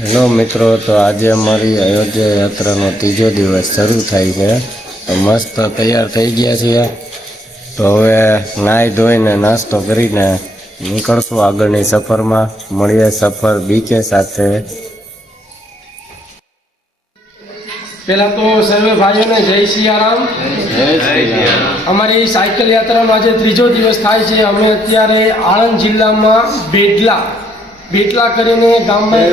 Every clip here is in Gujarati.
હેલો મિત્રો, તો આજે અમારી અયોધ્યા યાત્રાનો ત્રીજો દિવસ શરૂ થાય છે. તો મસ્ત તૈયાર થઈ ગયા છીએ. તો હવે નાહી ધોઈને નાસ્તો કરીને નીકળશું આગળની સફરમાં. મળીએ સફર બીકે સાથે. પહેલા તો સર્વે ભાઈઓને જય સિયારામ. અમારી સાયકલ યાત્રાનો આજે ત્રીજો દિવસ થાય છે. અમે અત્યારે આણંદ જિલ્લામાં બેટલા કરીને ગામમાં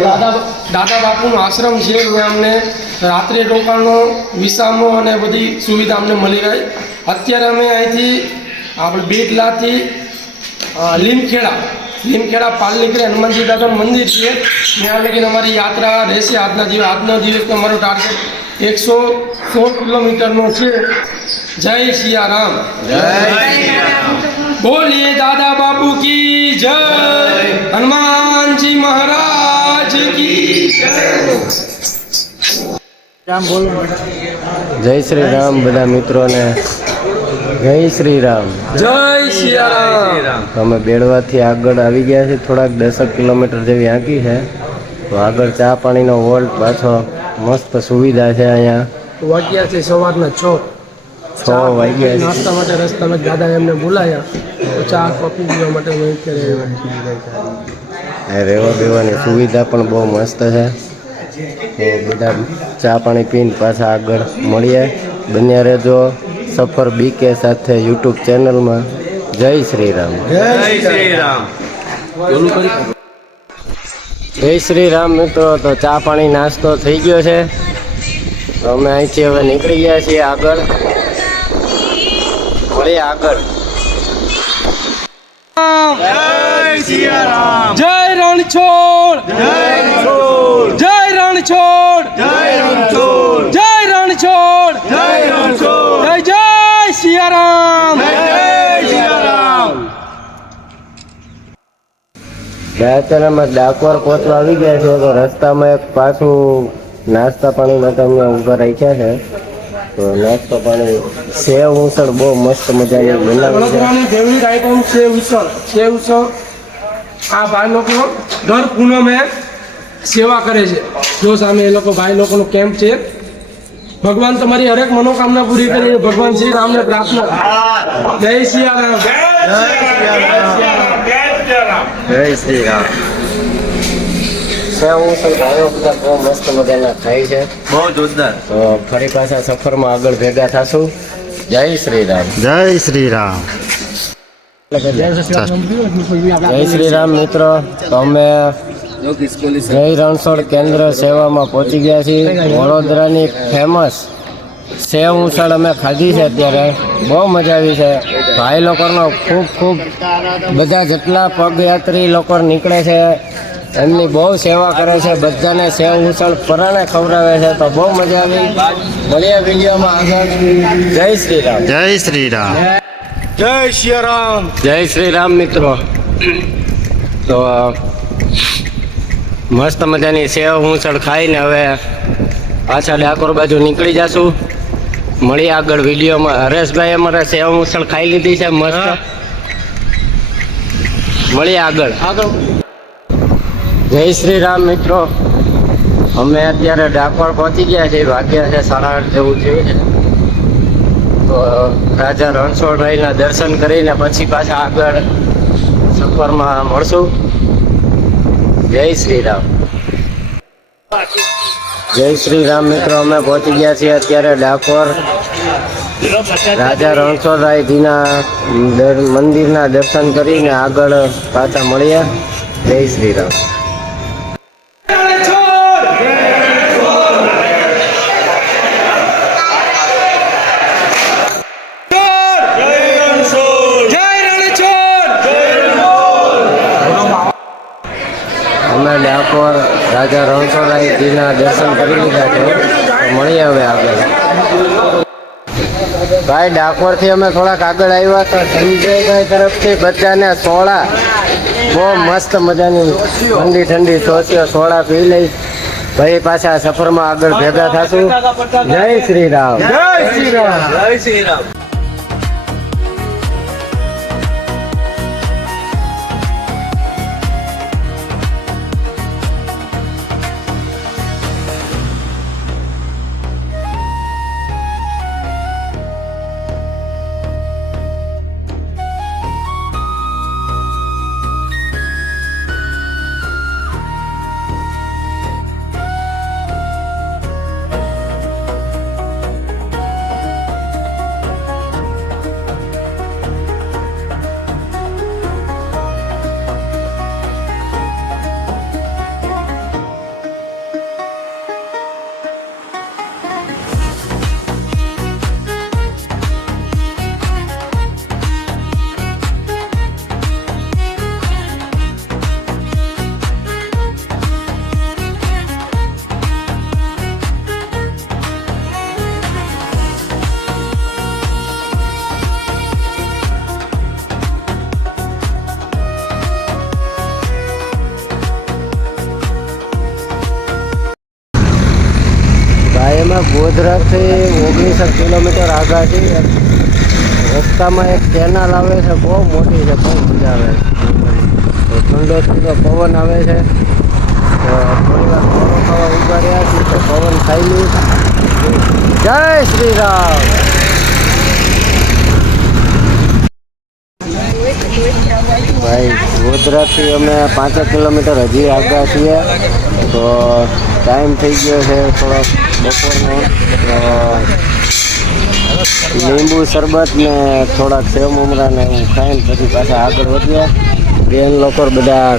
દાદા બાપુનો આશ્રમ છે. ત્યાં અમને રાત્રે રોકાણનો વિસામો અને બધી સુવિધા અમને મળી રહે. અત્યારે અમે અહીંથી આપણે બેટલાથી લીમખેડા પાલ નીકળે હનુમાનજી દાદાનું મંદિર છે. ત્યાં લગીને અમારી યાત્રા રહેશે. આજનો દિવસ અમારો ટાર્ગેટ 116 કિલોમીટરનો છે. જય સિયારામ. બોલીએ દાદા બાપુ કી જય, હનુમાનજી મહારાજ કી જય. જય શ્રી રામ બધા મિત્રોને. જય શ્રી રામ. જય સિયારામ. અમે બેડવાથી આગળ આવી ગયા છીએ. થોડાક 10 કિલોમીટર જેવી આંકી છે. તો આગળ ચા પાણીનો વોલ્ટ પાછો મસ્ત સુવિધા છે. અહીંયા વાગ્યા છે સવારના 6 વાગ્યા. નાસ્તા માટે રસ્તામાં દાદા એમને બોલાયા તો ચા કોફી પીવા માટે અમે અત્યારે રહેવા બેવાની સુવિધા પણ બહુ મસ્ત છે. તો બધા ચા પાણી પીને પાછા આગળ મળીએ. બન્યા રહેજો સફર બીકે સાથે યુટ્યુબ ચેનલમાં. જય શ્રી રામ. જય શ્રી રામ. જય શ્રી રામ મિત્રો. તો ચા પાણી નાસ્તો થઈ ગયો છે. તો અમે અહીંથી હવે નીકળી ગયા છીએ આગળ. મળીએ આગળ. જય રણછોડ, જય રણછોડ, જય રણછોડ, જય રણછોડ, જય રણછોડ, જય રણછોડ, જય જય સિયારામ, જય સિયારામ. અત્યારે ડાકોર પહોંચવા આવી ગયા છે. તો રસ્તામાં એક પાછું નાસ્તા પાણી માટે અમને ઊભા રાખ્યા છે. તો નાસ્તો પાણી સેવ ઉસળ બહુ મસ્ત મજાની બનાવી છે. Favourite item sev usal. આ ભાઈ લોકો દર પૂનમે સેવા કરે છે. જો સામે એ લોકો ભાઈ લોકોનો કેમ્પ છે. ભગવાન તમારી હરેક મનોકામના પૂરી કરી. ભગવાન શ્રી રામને પ્રાર્થના. જય સિયારામ. જય શ્રી રામ. સેવ ઉસળ ભાઈઓ બધા બહુ મસ્ત મજાના ખાય છે. બહુ જોરદાર. તો ફરી પાછા સફરમાં આગળ ભેગા થશું. જય શ્રી રામ. જય શ્રી રામ. જય શ્રી રામ મિત્રો. તો અમે જય રણછોડ કેન્દ્ર સેવામાં પહોંચી ગયા છીએ. વડોદરાની ફેમસ સેવ ઉસળ અમે ખાધી છે. અત્યારે બહુ મજા આવી છે. ભાઈ લોકોનો ખૂબ બધા જેટલા પગયાત્રી લોકો નીકળે છે એમની બહુ સેવા કરે છે. બધાને સેવ ઉસળ પરાણે ખવડાવે છે. તો બહુ મજા આવી. મળીએ વિડીયોમાં આગળ. જય શ્રી રામ. જય શ્રી રામ. જય સિયારામ. જય શ્રી રામ મિત્રો. તો મસ્ત મજાની સેવ ઉસળ ખાઈને હવે પાછા ડાકોર બાજુ નીકળી જશું. મળીએ આગળ વિડીયોમાં. હરેશભાઈ અમારે સેવ ઉસળ ખાઈ લીધી છે મસ્ત. મળીએ આગળ. જય શ્રી રામ મિત્રો. અમે અત્યારે ડાકોર પહોંચી ગયા છીએ. વાગ્યા છે 8:30 જેવું થયું છે. તો રાજા રણછોડરાયના દર્શન કરીને પછી પાછા આગળ સફરમાં મળશું. જય શ્રી રામ. જય શ્રી રામ મિત્રો. અમે પહોંચી ગયા છીએ અત્યારે ડાકોર. રાજા રણછોડરાયજીના મંદિરના દર્શન કરીને આગળ પાછા મળીએ. જય શ્રી રામ. અમે ડાકોર રાજા રણછોડરાયજીના દર્શન કરી લીધા છે. તો મળીએ હવે આગળ. ભાઈ ડાકોરથી અમે થોડાક આગળ આવ્યા તો સંજયભાઈ તરફથી બધાને સોડા બહુ મસ્ત મજાની ઠંડી સોચીઓ સોડા પી લઈ. ભાઈ પાછા સફરમાં આગળ ભેગા થશું. જય શ્રી રામ. જય શ્રી રામ. જય શ્રી રામ. ગોધરાથી 19 કિલોમીટર આગળ છે. રસ્તામાં એક કેનાલ આવે છે, બહુ મોટી છે, બહુ મજા આવે છે. તો ઠંડો ઠંડો પવન આવે છે. તો થોડી વાર ખોરો ખાવા ઊભા રહ્યા છીએ તો પવન ખાઈ લઈ. જય શ્રી રામ. ભાઈ ગોધરાથી અમે 5 કિલોમીટર હજી આગળ છીએ. તો ટાઈમ થઈ ગયો છે થોડો બપોરનો. તો લીંબુ શરબત ને થોડાક સેવ મમરા ને એવું ખાઈને પછી પાછા આગળ વધ્યા. બેન લોકો બધા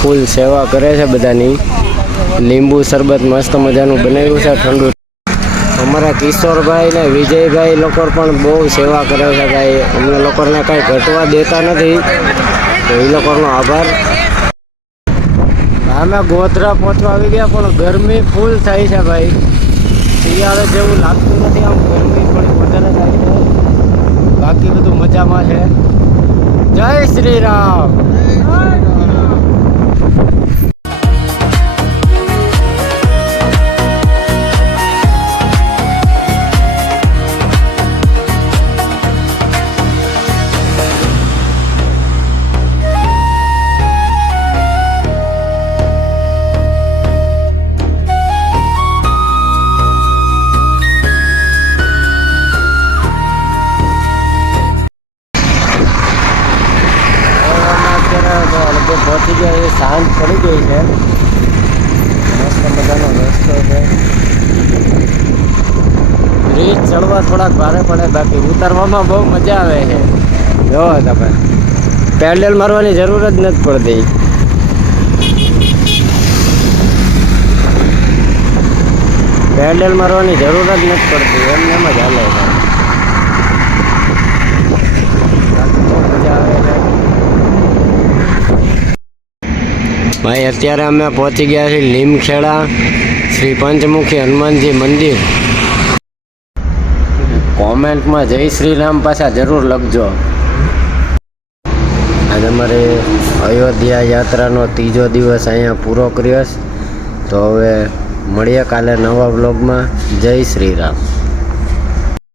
ફૂલ સેવા કરે છે બધાની. લીંબુ શરબત મસ્ત મજાનું બનાવ્યું છે ઠંડુ. અમારા કિશોરભાઈ ને વિજયભાઈ લોકો પણ બહુ સેવા કરે છે ભાઈ. અમને લોકોને કાંઈ ઘટવા દેતા નથી, તો એ લોકોનો આભાર. અમે ગોધરા પહોંચવા આવી ગયા પણ ગરમી ફૂલ થાય છે ભાઈ. શિયાળે જેવું લાગતું નથી, આમ ગરમી થોડી વધારે થાય છે. બાકી બધું મજામાં છે. જય શ્રી રામ. પહોંચી ગયા, એ સાંજ પડી ગઈ છે. મસ્ત મજાનો રસ્તો છે. બ્રિજ ચડવા થોડાક ભારે પડે, બાકી ઉતરવામાં બહુ મજા આવે છે. જોવો તમે, પેડલ મારવાની જરૂર જ નથી પડતી. પેડલ મારવાની જરૂર જ નથી પડતી, એમને એમ જ હાલે છે. બહુ મજા આવે છે ભાઈ. અત્યારે અમે પહોંચી ગયા છીએ લીમખેડા શ્રી પંચમુખી હનુમાનજી મંદિર. કોમેન્ટમાં જય શ્રી રામ પાછા જરૂર લખજો. આજે અમારે અયોધ્યા યાત્રાનો 3જો દિવસ અહીંયા પૂરો કર્યો છે. તો હવે મળીએ કાલે નવા બ્લોગમાં. જય શ્રી રામ.